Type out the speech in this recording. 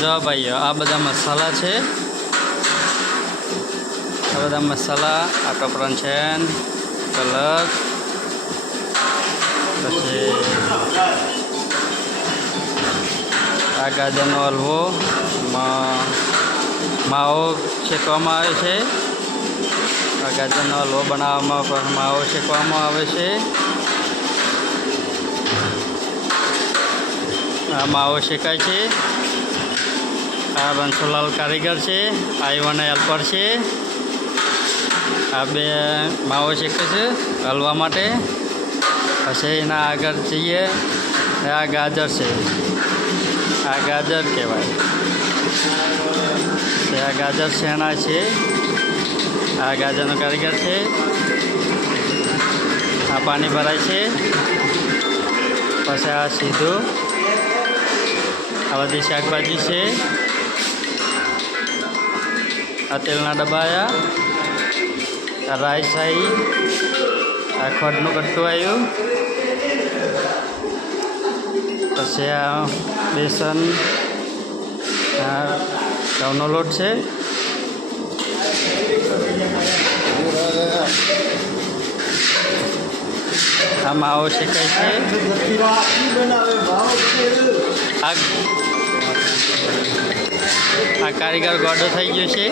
જો ભાઈઓ આ બધા મસાલા છે, આ બધા મસાલા, આ કપડાં છે, કલર, પછી આ ગાજરનો હલવો, માવો શેકવામાં આવે છે. આ ગાજરનો હલવો બનાવવામાં પણ માવો શેકવામાં આવે છે. આ માવો શેકાય છે. આ રણછોડલાલ કારીગર છે, આઈવન હેલ્પર છે. આ બે માવો શેકે છે હલવા માટે. પછી એના આગળ જઈએ, આ ગાજર છે, આ ગાજર કહેવાય. આ ગાજર શેના છે, આ ગાજરનો કારીગર છે. આ પાણી ભરાય છે. પછી આ સીધું આ બધી શાકભાજી છે. આ તેલના ડબ્બા, આ રાઈસ આવી, આ ખોડનું કટ્ટું આવ્યું. પછી આ બેસન, આ ઘઉંનો લોટ છે. આ માવો શેકાય છે. આ કારીગર ગોડો થઈ ગયો છે.